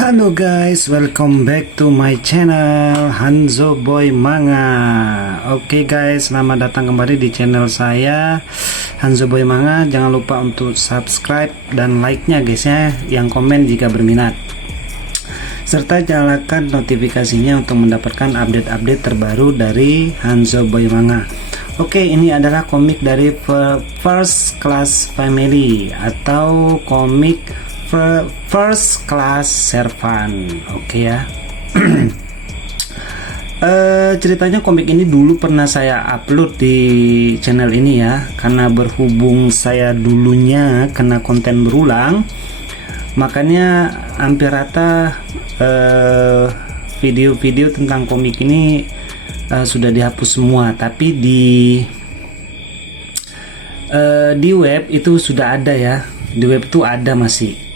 Halo guys, welcome back to my channel Hanzo Boy Manga. Oke guys, selamat datang kembali di channel saya Hanzo Boy Manga. Jangan lupa untuk subscribe dan like-nya guys ya, yang komen jika berminat, serta nyalakan notifikasinya untuk mendapatkan update-update terbaru dari Hanzo Boy Manga. Oke, ini adalah komik dari First Class Family atau komik First Class Servant. Oke ya. Ceritanya komik ini dulu pernah saya upload di channel ini ya, karena berhubung saya dulunya kena konten berulang, makanya hampir rata video-video tentang komik ini sudah dihapus semua. Tapi di web itu sudah ada ya, di web itu ada masih.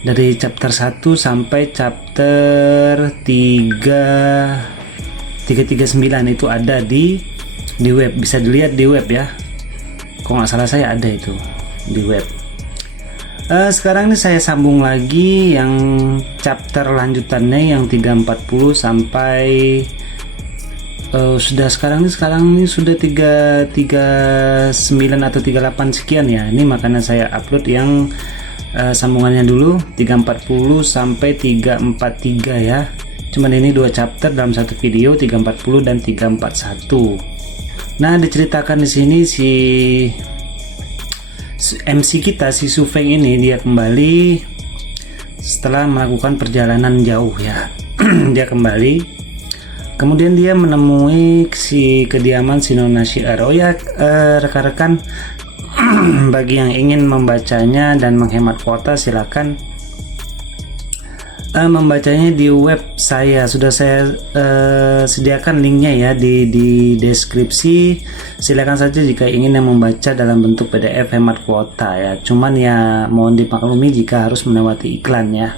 Dari chapter 1 sampai chapter 339 itu ada di web, bisa dilihat di web ya. Kalau nggak salah saya ada itu di web. Sekarang ini saya sambung lagi yang chapter lanjutannya yang 340 sampai sekarang ini sudah 339 atau 38 sekian ya. Ini makanya saya upload yang sambungannya dulu 340 sampai 343 ya. Cuman ini dua chapter dalam satu video, 340 dan 341. Nah, diceritakan di sini si MC kita, si Su Feng ini, dia kembali setelah melakukan perjalanan jauh ya. Dia kembali, kemudian dia menemui si kediaman si Nona Shiar. Oh ya, rekan-rekan, bagi yang ingin membacanya dan menghemat kuota, silakan membacanya di web saya. Sudah saya sediakan linknya ya di deskripsi. Silakan saja jika ingin yang membaca dalam bentuk PDF hemat kuota ya. Cuman ya mohon dimaklumi jika harus melewati iklan ya.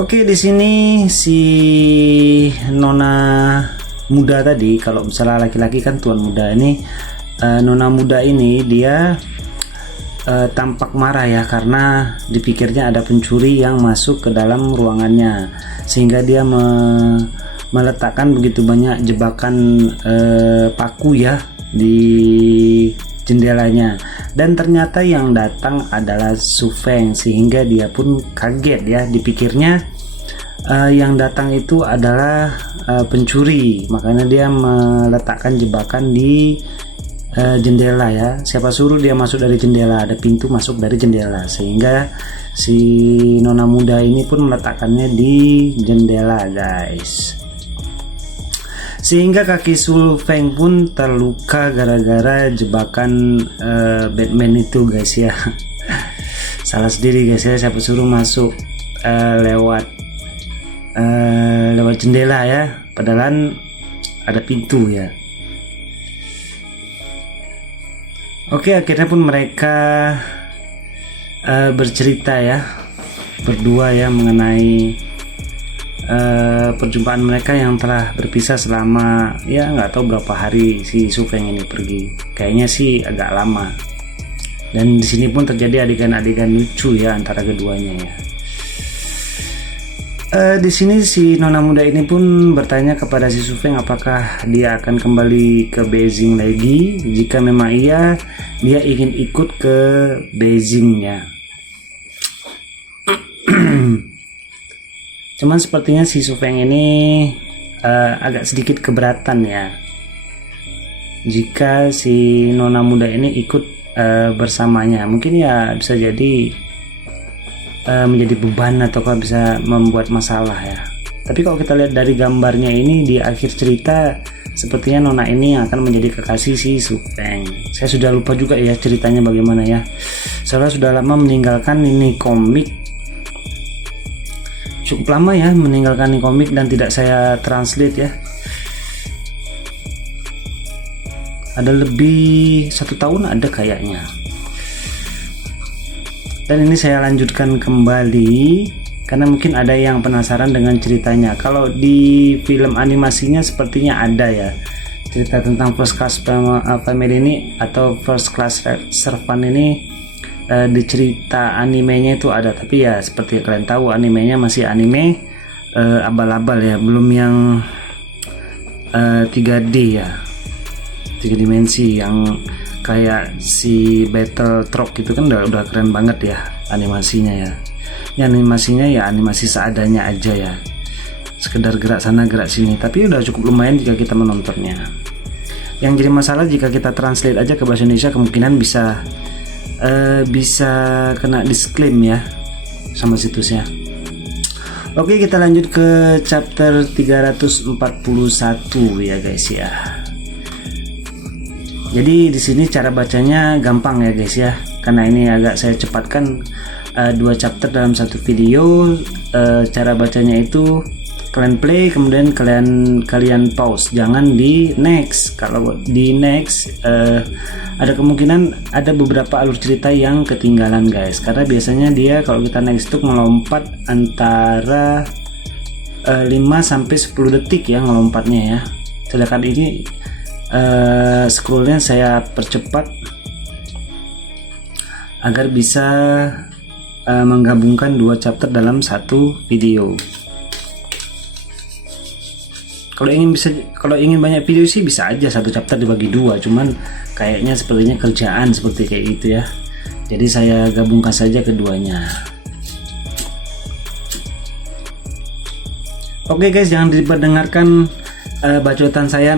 Oke, di sini si nona muda tadi, kalau misalnya laki-laki kan tuan muda, ini nona muda ini dia tampak marah ya, karena dipikirnya ada pencuri yang masuk ke dalam ruangannya, sehingga dia meletakkan begitu banyak jebakan paku ya di jendelanya, dan ternyata yang datang adalah Su Feng, sehingga dia pun kaget ya, dipikirnya yang datang itu adalah pencuri, makanya dia meletakkan jebakan di jendela ya. Siapa suruh dia masuk dari jendela, ada pintu masuk dari jendela, sehingga si nona muda ini pun meletakkannya di jendela guys, sehingga kaki Su Feng pun terluka gara-gara jebakan Batman itu guys ya. Salah sendiri guys ya, siapa suruh masuk lewat jendela ya, padahal ada pintu ya. Oke, akhirnya pun mereka bercerita ya berdua ya mengenai perjumpaan mereka yang telah berpisah selama ya nggak tahu berapa hari si Su Feng ini pergi. Kayaknya sih agak lama. Dan di sini pun terjadi adegan-adegan lucu ya antara keduanya ya. Di sini si nona muda ini pun bertanya kepada si Su Feng apakah dia akan kembali ke Beijing lagi. Jika memang iya, dia ingin ikut ke Beijing ya. Cuman sepertinya si Su Feng ini agak sedikit keberatan ya, jika si nona muda ini ikut bersamanya. Mungkin ya bisa jadi menjadi beban atau bisa membuat masalah ya. Tapi kalau kita lihat dari gambarnya ini di akhir cerita, sepertinya nona ini akan menjadi kekasih si Su Feng. Saya sudah lupa juga ya ceritanya bagaimana ya, soalnya sudah lama meninggalkan ini komik, cukup lama ya meninggalkan ini komik dan tidak saya translate ya. Ada lebih 1 tahun ada kayaknya. Dan ini saya lanjutkan kembali karena mungkin ada yang penasaran dengan ceritanya. Kalau di film animasinya sepertinya ada ya, cerita tentang First Class Family ini atau First Class Servant ini di cerita animenya itu ada, tapi ya seperti kalian tahu animenya masih anime abal-abal ya, belum yang 3D ya, 3 dimensi yang kayak si Battle Truck itu kan udah keren banget ya animasinya ya. Ini animasinya ya animasi seadanya aja ya, sekedar gerak sana gerak sini, tapi udah cukup lumayan jika kita menontonnya. Yang jadi masalah jika kita translate aja ke bahasa Indonesia kemungkinan bisa kena disclaim ya sama situsnya. Oke, kita lanjut ke chapter 341 ya guys ya. Jadi di sini cara bacanya gampang ya guys ya, karena ini agak saya cepatkan 2 chapter dalam satu video. Cara bacanya itu kalian play, kemudian kalian pause, jangan di next. Kalau di next ada kemungkinan ada beberapa alur cerita yang ketinggalan guys, karena biasanya dia kalau kita next itu melompat antara 5 sampai 10 detik ya ngelompatnya ya. Sedangkan ini scrollnya saya percepat agar bisa menggabungkan 2 chapter dalam satu video. Kalau ingin banyak video sih bisa aja 1 chapter dibagi 2, cuman kayaknya sepertinya kerjaan seperti kayak gitu ya. Jadi saya gabungkan saja keduanya. Oke guys, jangan diperdengarkan bacotan saya,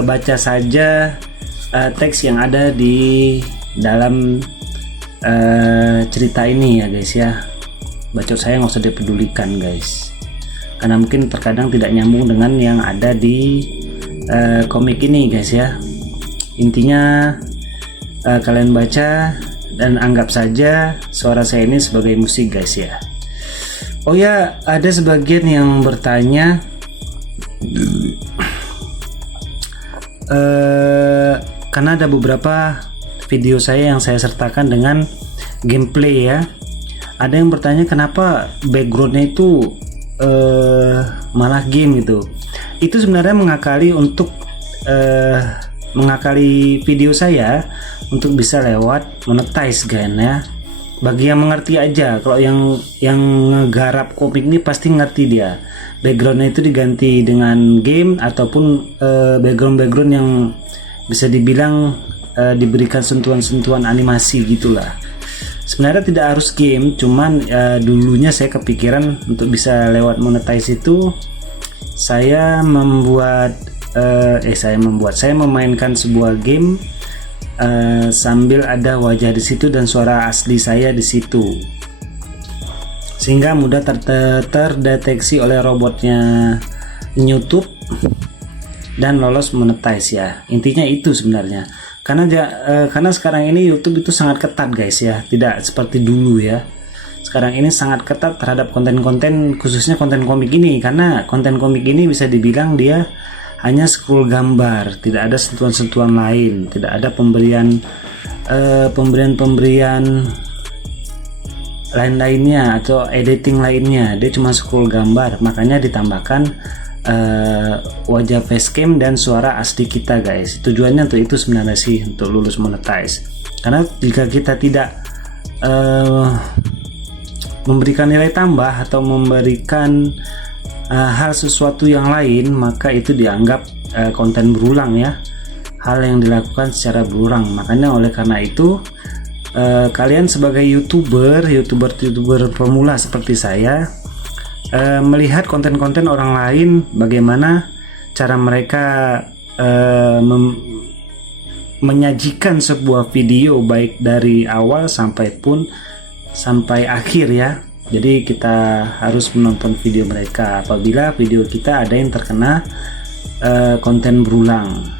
baca saja teks yang ada di dalam cerita ini ya guys ya. Bacot saya nggak usah dipedulikan guys, karena mungkin terkadang tidak nyambung dengan yang ada di komik ini guys ya. Intinya kalian baca dan anggap saja suara saya ini sebagai musik guys ya. Oh ya, ada sebagian yang bertanya karena ada beberapa video saya yang saya sertakan dengan gameplay ya. Ada yang bertanya kenapa backgroundnya itu malah game gitu. Itu sebenarnya mengakali video saya untuk bisa lewat monetize kan ya. Bagi yang mengerti aja, kalau yang ngegarap komik ini pasti ngerti dia. Backgroundnya itu diganti dengan game ataupun background yang bisa dibilang diberikan sentuhan-sentuhan animasi gitulah. Sebenarnya tidak harus game, cuman dulunya saya kepikiran untuk bisa lewat monetize itu saya memainkan sebuah game sambil ada wajah di situ dan suara asli saya di situ, sehingga mudah terdeteksi oleh robotnya YouTube dan lolos monetize ya. Intinya itu sebenarnya. Karena sekarang ini YouTube itu sangat ketat guys ya, tidak seperti dulu ya. Sekarang ini sangat ketat terhadap konten-konten, khususnya konten komik ini, karena konten komik ini bisa dibilang dia hanya scroll gambar, tidak ada sentuhan-sentuhan lain, tidak ada pemberian lain-lainnya atau editing lainnya. Dia cuma scroll gambar, makanya ditambahkan wajah facecam dan suara asli kita guys. Tujuannya untuk itu sebenarnya sih, untuk lulus monetize. Karena jika kita tidak memberikan nilai tambah atau memberikan hal sesuatu yang lain, maka itu dianggap konten berulang ya, hal yang dilakukan secara berulang. Makanya oleh karena itu kalian sebagai youtuber pemula seperti saya melihat konten-konten orang lain, bagaimana cara mereka menyajikan sebuah video baik dari awal sampai akhir ya. Jadi kita harus menonton video mereka apabila video kita ada yang terkena konten berulang.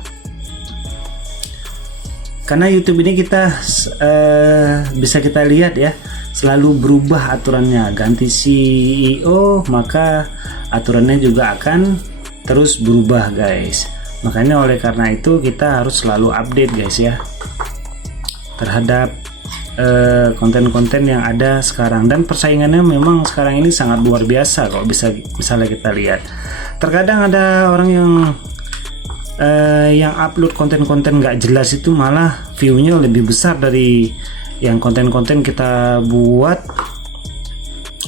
Karena YouTube ini kita bisa kita lihat ya, selalu berubah aturannya. Ganti CEO maka aturannya juga akan terus berubah guys. Makanya oleh karena itu kita harus selalu update guys ya terhadap konten-konten yang ada sekarang. Dan persaingannya memang sekarang ini sangat luar biasa kalau misalnya kita lihat. Terkadang ada orang yang yang upload konten-konten nggak jelas itu malah view-nya lebih besar dari yang konten-konten kita buat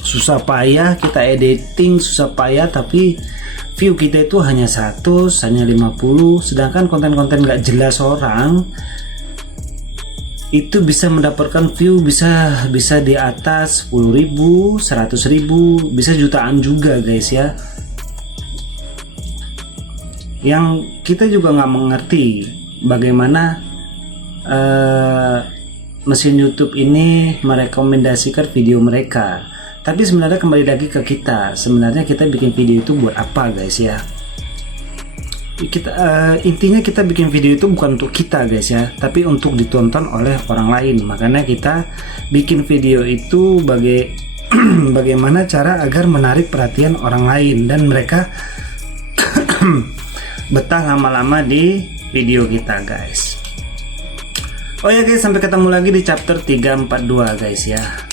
susah payah, kita editing susah payah, tapi view kita itu hanya 100, hanya 50. Sedangkan konten-konten nggak jelas orang itu bisa mendapatkan view bisa di atas 10.000, 100.000, bisa jutaan juga guys ya. Yang kita juga nggak mengerti bagaimana mesin YouTube ini merekomendasikan video mereka. Tapi sebenarnya kembali lagi ke kita, sebenarnya kita bikin video itu buat apa guys ya. Intinya kita bikin video itu bukan untuk kita guys ya, tapi untuk ditonton oleh orang lain. Makanya kita bikin video itu bagaimana cara agar menarik perhatian orang lain dan mereka betah lama-lama di video kita guys. Oh ya guys, sampai ketemu lagi di chapter 342 guys ya.